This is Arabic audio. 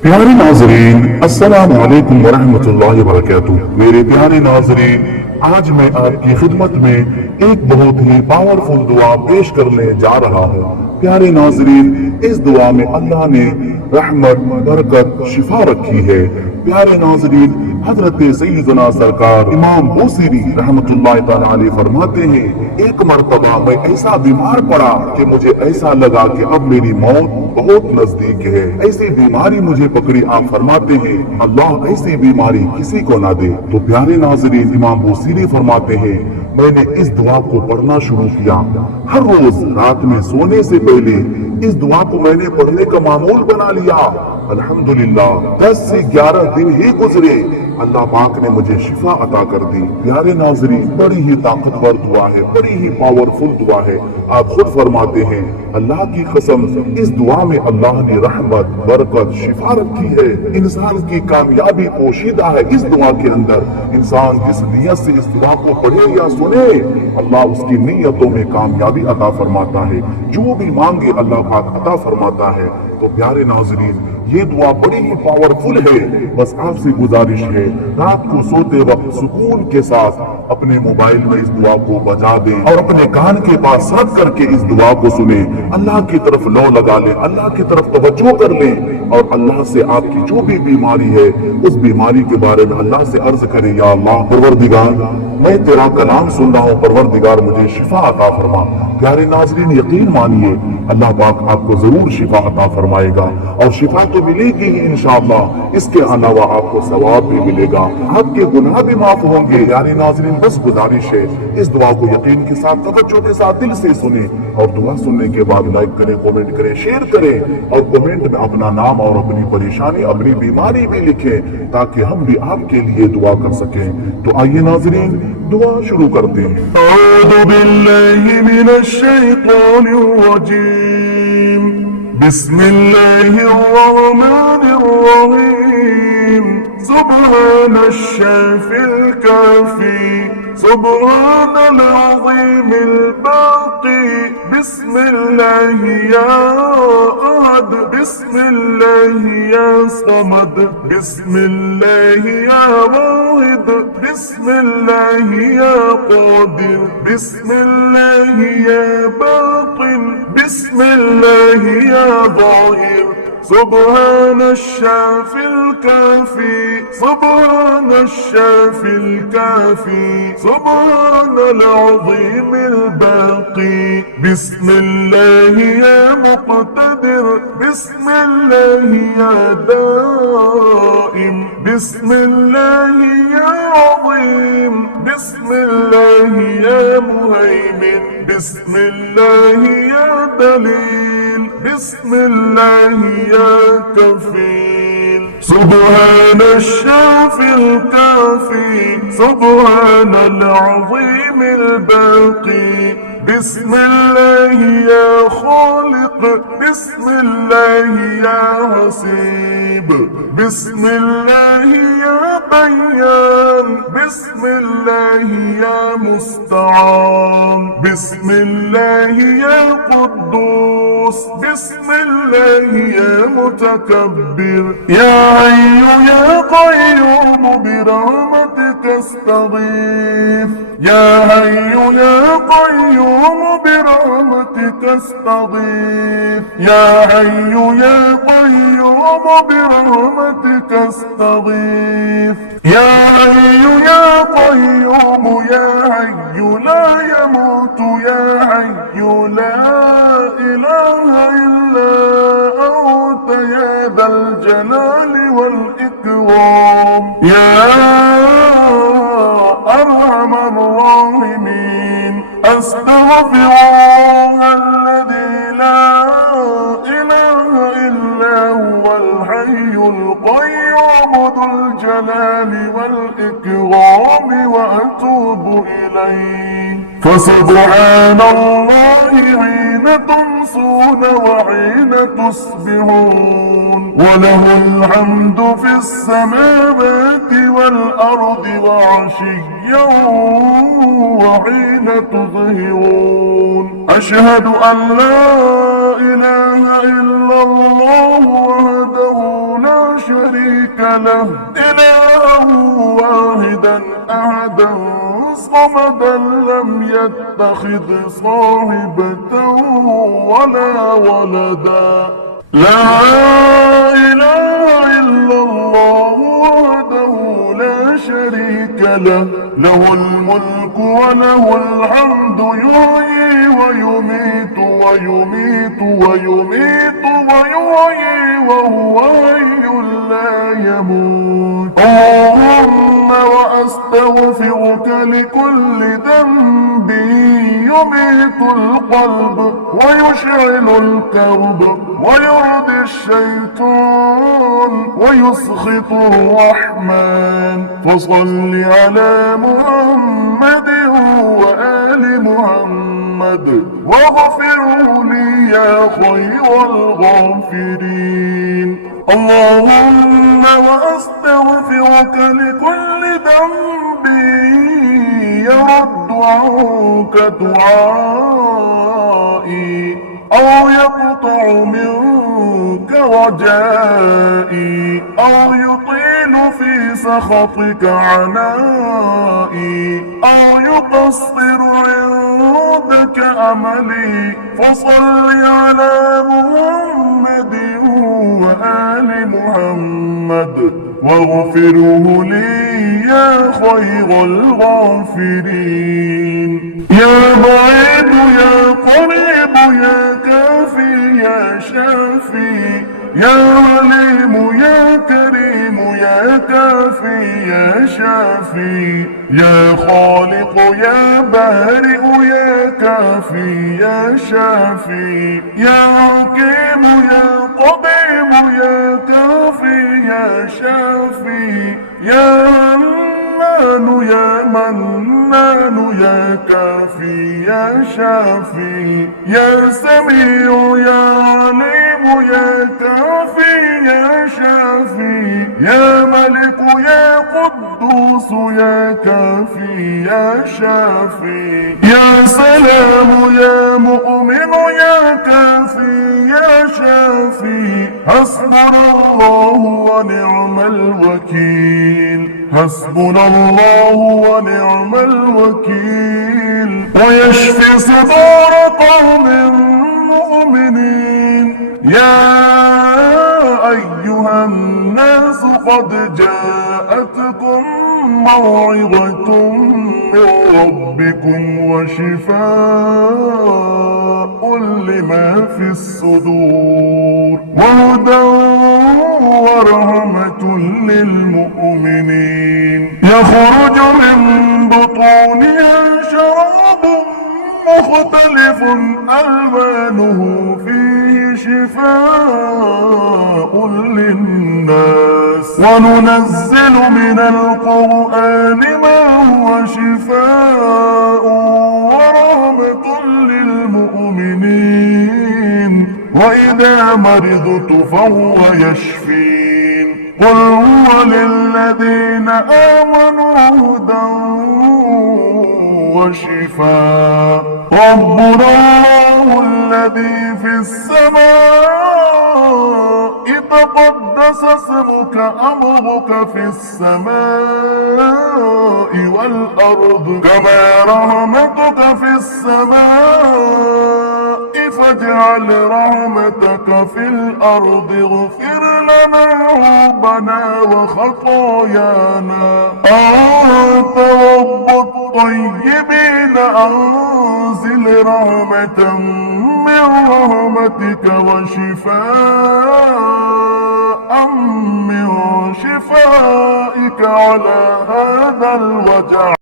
प्यारे नाजरीन, अस्सलाम वालेकुम वरहमतुल्लाहि वबरकातुह। मेरे प्यारे नाजरीन, आज मैं आपकी खिदमत में एक बहुत ही पावरफुल दुआ पेश करने जा रहा हूँ। प्यारे नाजरीन, इस दुआ में अल्लाह ने रहमत, बरकत, शिफा रखी है। प्यारे नाजरीन, हजरत सैयदना सरकार इमाम बूसीरी रहमतुल्लाह तआला अलैह फरमाते हैं, एक मर्तबा मैं ऐसा बीमार पड़ा कि मुझे ऐसा लगा कि अब मेरी मौत बहुत नजदीक है। ऐसी बीमारी मुझे पकड़ी। आप फरमाते हैं, अल्लाह ऐसी बीमारी किसी को ना दे। तो प्यारे नाजरीन, इमाम बूसीरी फरमाते हैं, मैंने इस दुआ को पढ़ना शुरू किया। हर रोज रात में सोने से पहले इस दुआ को मैंने पढ़ने का मामूल बना लिया। अल्हम्दुलिल्लाह 10 से 11 दिन ही गुजरे, अल्लाह पाक ने मुझे शिफा अता कर दी। प्यारे नाजरीन, बड़ी ही ताकतवर दुआ है, बड़ी ही पावरफुल दुआ है। आप खुद फरमाते हैं, अल्लाह की कसम, इस दुआ में अल्लाह ने रहमत, बरकत, शिफा रखी है। इंसान की कामयाबी पोशीदा है इस दुआ के अंदर। इंसान जिस नियत से इस दुआ को पढ़े या सुने, अल्लाह उसकी नियतों में कामयाबी अता फरमाता है। जो भी मांगे अल्लाह पाक अता फरमाता है। तो प्यारे नाजरीन, ये दुआ बड़ी ही पावरफुल है। बस आपसे गुजारिश है, रात को सोते वक्त सुकून के साथ अपने मोबाइल में इस दुआ को बजा दें और अपने कान के पास रख करके इस दुआ को सुने। अल्लाह की तरफ लो लगा ले, अल्लाह की तरफ तवज्जो कर ले और अल्लाह से आपकी जो भी बीमारी है उस बीमारी के बारे में अल्लाह से अर्ज करें, या अल्लाह परवरदिगार, मैं तेरा कलाम सुन रहा हूँ, परवरदिगार मुझे शिफा अता फरमा। प्यारे नाजरीन, यकीन मानिए अल्लाह पाक आपको जरूर शिफा अता फरमाएगा और शिफा तो मिलेगी ही इंशाअल्लाह। इसके अलावा आपको सवाब भी मिलेगा, आपके गुनाह भी माफ होंगे। यानी नाजरीन, बस गुजारिश है, इस दुआ को यकीन के साथ, तवज्जो के साथ दिल से सुने और दुआ सुनने के बाद लाइक करें, कमेंट करें, शेयर करें और कमेंट में अपना नाम और अपनी परेशानी, अपनी बीमारी भी लिखें ताकि हम भी आपके लिए दुआ कर सकें। तो आइए नाजरीन, दुआ शुरू करते हैं। अऊज़ु बिल्लाहि मिनश शैतानिर रजीम। बिस्मिल्लाहिर रहमानिर रहीम। सुब्हानश शाफिल काफी, सुब्हानल अज़ीमिल बाक़ी। बिस्मिल्लाहि या अहद, बिस्मिल्लाहि या समद, बिस्मिल्लाहि या वाहिद, बिस्मिल्लाहि या क़ादिर, बिस्मिल्लाहि या बातिन, बिस्मिल्लाहि या ज़ाहिर। सुब्हानश शाफिल काफी, सुब्हानश शाफिल काफी, सुब्हानल अज़ीमिल बाक़ी। बिस्मिल्लाहि या मुक़तदिर, बिस्मिल्लाहि या दाइम, बिस्मिल्लाहि या अज़ीम, बिस्मिल्लाहि या मुहैमिन, बिस्मिल्लाहि या दलील, बिस्मिल्लाहि या कफील। सुब्हानश शाफिल काफी, सुब्हानल अज़ीमिल बाक़ी। बिस्मिल्लाहि या खालिक, बिस्मिल्लाहि या हसीब, बिस्मिल्लाहि या बय्यान, बिस्मिल्लाहि या मुस्तआन, बिस्मिल्लाहि या कुद्दूस, बिस्मिल्लाहि या मुतकब्बिर। या हय्यु या क़य्यूम बिरहमतिक अस्तगीथ, या हय्यु या क़य्यूम बिरहमतिक अस्तगीथ, या हय्यु या क़य्यूम बिरहमतिक अस्तगीथ, या हय्यु या क़य्यूम, या हय्यु ला यमूत, या हय्यु ला इलाहा इल्ला अंत, या ज़ल जलाली वल इकराम, या अरहमर राहिमीन। अस्तगफिरुल्लाह अल्लज़ी ला इलाहा इल्ला हुवल हय्युल क़य्यूम ज़ुल जलाली वल इकराम व अतूबु इलैहि। फसुब्हानल्लाहि हीन तुमसून व हीन तुस्बिहून, व लहुल हम्दु फिस समावाति वल अर्दि व अशिय्यन व हीन तुज़हिरून। अशहदु अन ला इलाहा इल्लल्लाह वहदहु ला شريك له إلها واحدا أحدا صمدا لم يتخذ صاحبة ولا ولدا لا إله إلا الله وحده لا شريك له له الملك وله الحمد يحيي ويميت ويميت ويميت ويحيي وهو حي لا يموت اللهم وأستغفرك لكل ذنب يميت القلب ويشعل الكرب ويرضي الشيطان ويسخط الرحمن فصل على محمد وآل محمد واغفره لي يا خير الغافرين اللهم وأستغفرك لكل ذنب يرد عنك دعائي أو يقطع منك رجائي أو يطيل في سخطك عنائي أو يقصر عندك أملي فصل على محمد وآل محمد واغفره لي يا خير الغافرين يا بعيد يا قريب يا كافي يا شافي يا عليم يا كريم يا كافي يا شافي يا خالق يا بارئ يا كافي يا شافي يا حكيم يا قديم يا كافي يا شافي يا منان يا منان يا كافي يا شافي يا سميع يا عليم يا كافي يا شافي يا ملك يا قدوس يا كافي يا شافي يا سلام يا مؤمن يا كافي يا شافي حسبنا الله ونعم الوكيل حسبنا الله ونعم الوكيل ويشفي صدور قوم مؤمنين يا أيها الناس قد جاءتكم موعظة من ربكم وشفاء لما في الصدور وهدى ورحمة للمؤمنين يخرج من بطونها شراب مختلف ألوانه فيه شفاء للناس وننزل من القرآن ما هو شفاء ورحمة للمؤمنين وإذا مرضت فهو يشفين قل هو للذين آمنوا هدى وشفاء ربنا الله الذي في السماء تقدس اسمك أمرك في السماء والأرض كما رحمتك في السماء فاجعل رحمتك في الأرض اغفر لنا ذنوبنا وخطايانا أنت رب الطيبين أنزل رحمة من رحمتك وشفاء من شفائك على هذا الوجع